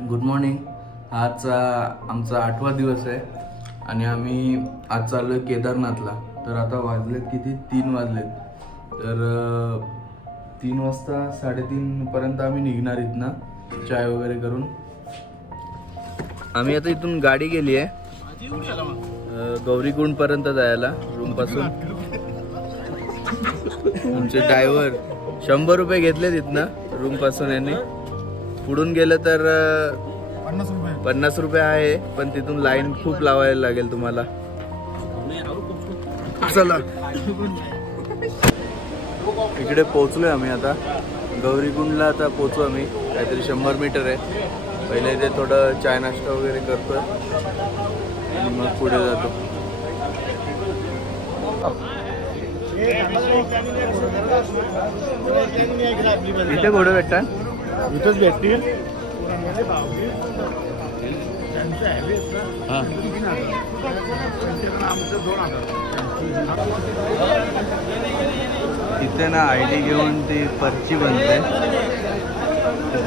Good morning. आजचा आमचा 8वा दिवस आहे आणि आम्ही आज चाललोय केदारनाथला. तर आता वाजलेत किती, 3 वाजलेत. तर 3 वाजता 3:30 पर्यंत आम्ही निघणार इथनं चाय वगैरे करून. आम्ही आता इथून गाडी गेली आहे गौरीकुंड पर्यंत जायला रूम पासून. आमचे ड्रायव्हर 100 रुपये घेतले तिथनं रूम पासून. यांनी पुढून गेलं तर 50 रुपये आहे, पण तिथून लाईन खूप लावायला लागेल तुम्हाला. चला इकडे पोहोचलोय आम्ही आता गौरीकुंडला. आता पोहोचू आम्ही, काहीतरी 100 मीटर आहे. पहिले इथे थोडं चाय नाश्ता वगैरे करतोय आणि मग पुढे जातो. इथे घोडं भेटतात, इथंच भेटतील. इथे ना ID घेऊन ती पर्ची बनते,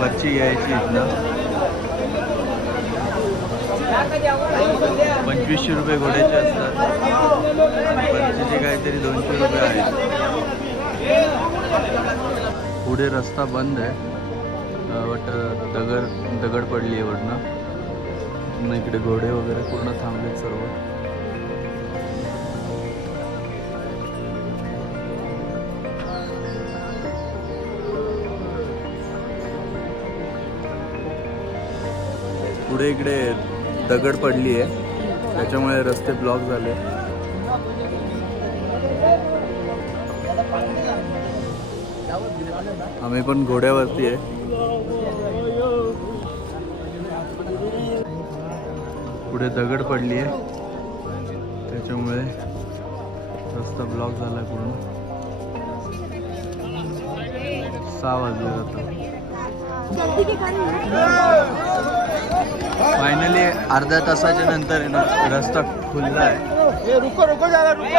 पर्ची घ्यायची इथनं. 2500 रुपये घोड्याचे असतात, पर्चीचे काहीतरी 200 रुपये आहेत. पुढे रस्ता बंद आहे, दगड पडली आहे वरनं. इकडे घोडे वगैरे पूर्ण थांबलेत सर्व. पुढे इकडे दगड पडली आहे, त्याच्यामुळे रस्ते ब्लॉक झाले. आम्ही पण घोड्यावरती आहे. पुढे दगड पडली आहे, त्याच्यामुळे रस्ता ब्लॉक झाला पूर्ण. 6 वाजले आता. फायनली अर्ध्या तासाच्या नंतर आहे ना रस्ता खुलला आहे. रुको रुको जरा रुको.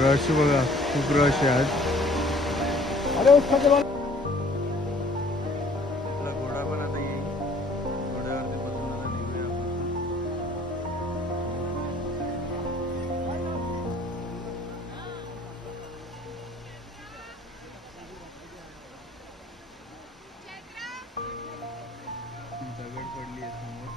रश बघा, खूप रश आहे आज. घोडा पण आता येईल, घोड्यावरती बसून आता निघूया. दगड पडली आहे समोर.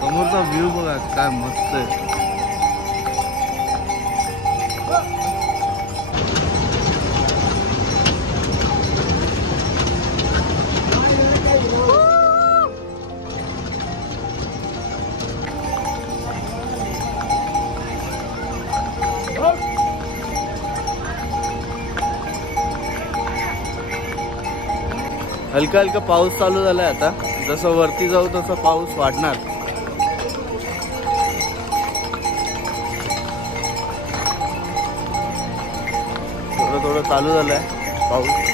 समोरचा व्ह्यू बघा काय मस्त आहे. हलका हलका पाऊस चालू झालाय आता. जसं वरती जाऊ तसं पाऊस वाढणार. थोडं थोडं चालू झालंय पाऊस.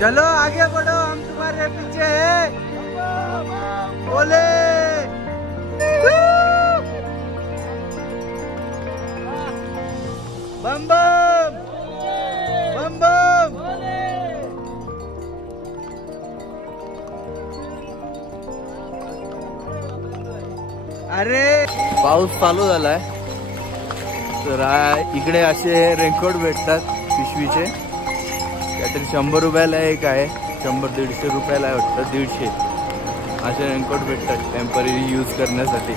चलो आगे बढ़ो, हम तुम्हारे पीछे हैं. बोले बम बम बम बम. अरे पाऊस चालू झालाय. तर इकडे असे रेनकोट भेटतात पिशवीचे. काहीतरी 100 रुपयाला एक आहे, 100-150 रुपयाला आहे वाटतं. 150 असे रेनकोट भेटतात टेम्पररी यूज करण्यासाठी.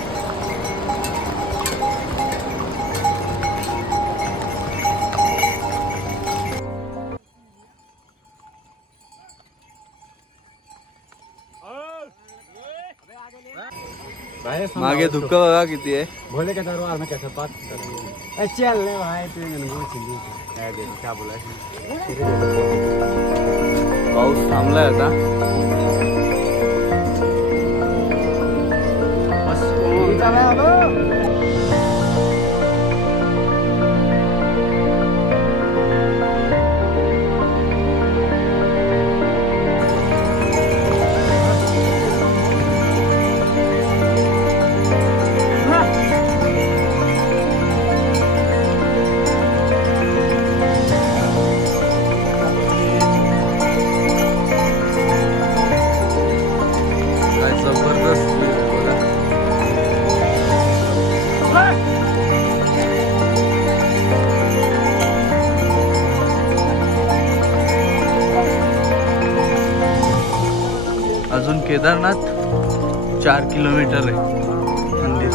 मागे धुकं बघा किती आहे. भोले के दरबार में कैसे बात कर चल ले भाई तू क्या बोला. पाऊस थांबलाय आता. अजून केदारनाथ 4 किलोमीटर आहे मंदिर.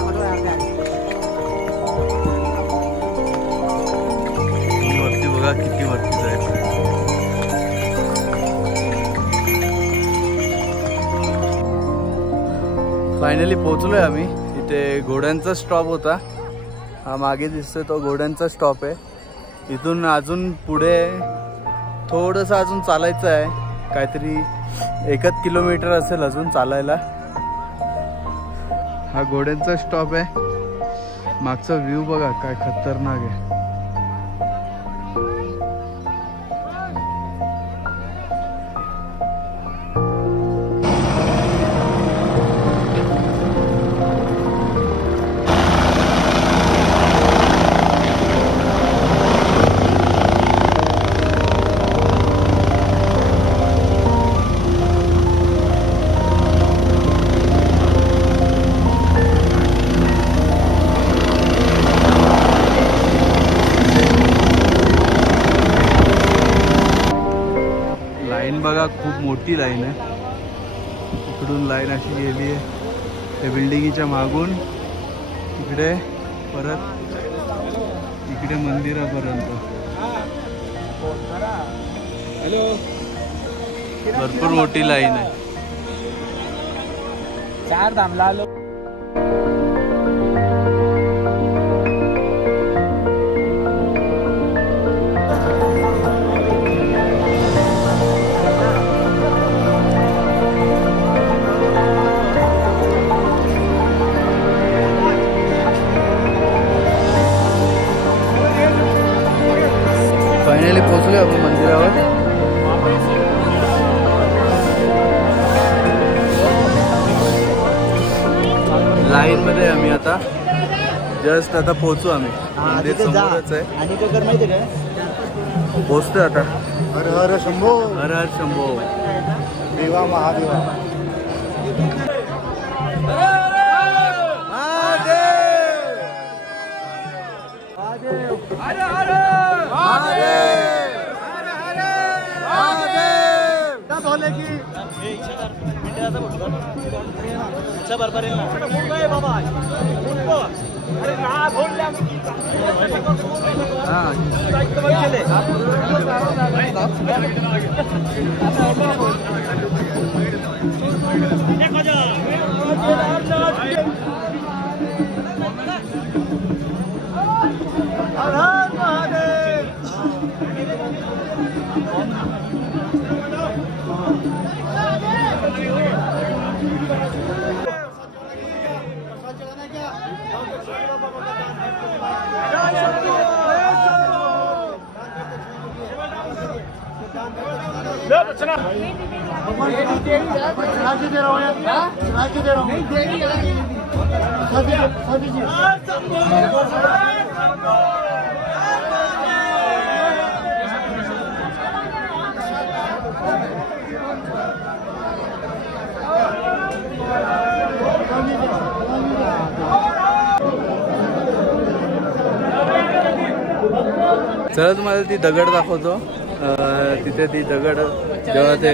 वरती बघा किती वरती जायचं. फायनली पोहोचलोय आम्ही. इथे घोड्यांचा स्टॉप होता. हा मागे दिसतोय तो घोड्यांचा स्टॉप आहे. इथून अजून पुढे थोडंसं अजून चालायचं आहे. काहीतरी 1 किलोमीटर असेल अजून चालायला. हा घोड्यांचा स्टॉप आहे. मागचा व्ह्यू बघा काय खतरनाक आहे. बघा खूप मोठी लाईन आहे. इकडून लाईन अशी गेली आहे त्या बिल्डिंगच्या मागून इकडे परत इकडे मंदिरापर्यंत. भरपूर मोठी लाईन आहे. 4 धामला आलो. फायनली पोहोचलो आपण मंदिरावर. लाईन मध्ये आम्ही आता जस्ट आता पोहोचू. आम्ही मंदिर समोरच आहे. आणि काय कर माहिती काय पोहोचतोय आता. हर हर शंभो. हर हर शंभो. देवा महादेवा. भोले की चला तुम्हाला ती दगड दाखवतो. तिथे ती दगड जेव्हा ते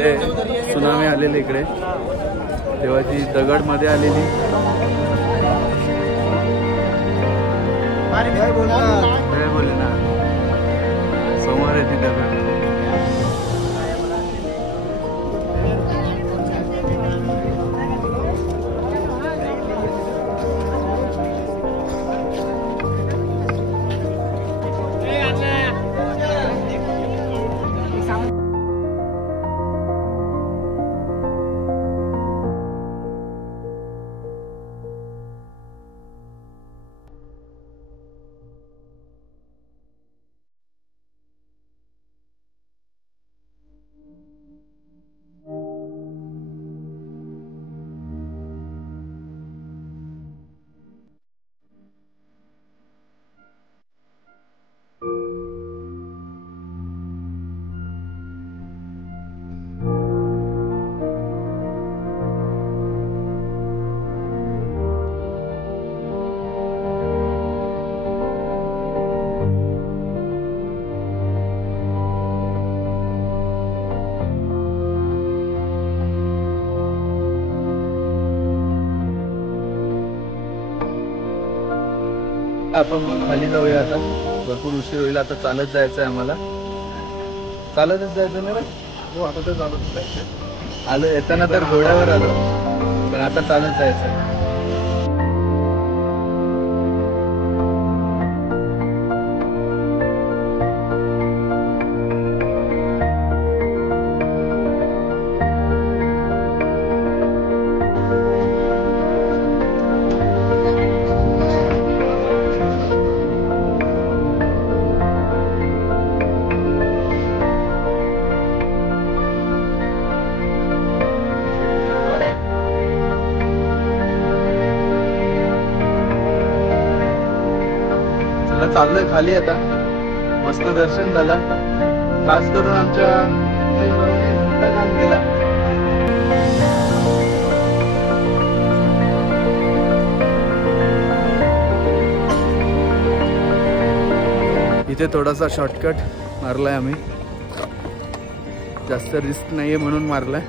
सुनामी आलेली इकडे तेव्हा ती दगड मध्ये आलेली. बोले ना समोर आहे ती दगड. आपण खाली जाऊया आता. भरपूर उशीर होईल. आता चालत जायचं आहे आम्हाला. चालतच जायचं ना रे. हो आता तर चालत जायचं. आलो येताना तर घोड्यावर आलो पण आता चालत जायचं. चाललोय खाली आता. मस्त दर्शन झालं. खास करून आमच्या गेला. इथे थोडासा शॉर्टकट मारलाय आम्ही. जास्त रिस्क नाहीये म्हणून मारलाय.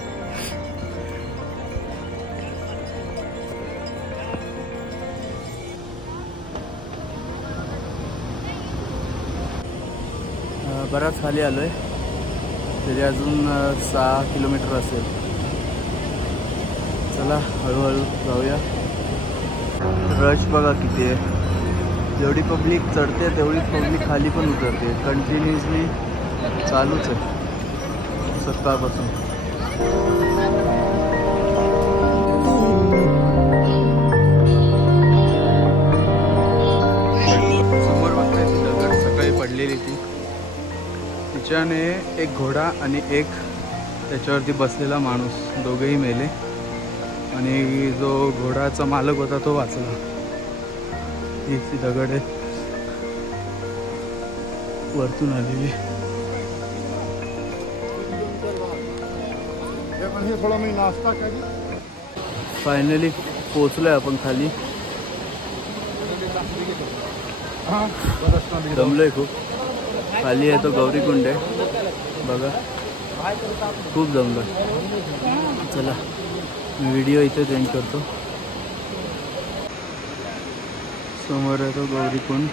बराच खाली आलोय. तरी अजून 6 किलोमीटर असेल. चला हळूहळू जाऊया. रश बघा किती आहे. जेवढी पब्लिक चढते तेवढी पब्लिक खाली पण उतरते. कंटिन्युअसली चालूच आहे सकाळपासून. समोर बघताय ती दगड सकाळी पडलेली ती. तिच्याने एक घोडा आणि एक त्याच्यावरती बसलेला माणूस दोघेही मेले आणि जो घोडाचा मालक होता तो वाचला. ही ती दगड आहे वरतून आलेली. फायनली पोहोचलोय आपण खाली. दमलोय खूप. खाली आहे तो गौरीकुंड आहे बघा. खूप जंगल. चला मी व्हिडिओ इथेच एंड करतो. समोर आहे तो गौरीकुंड.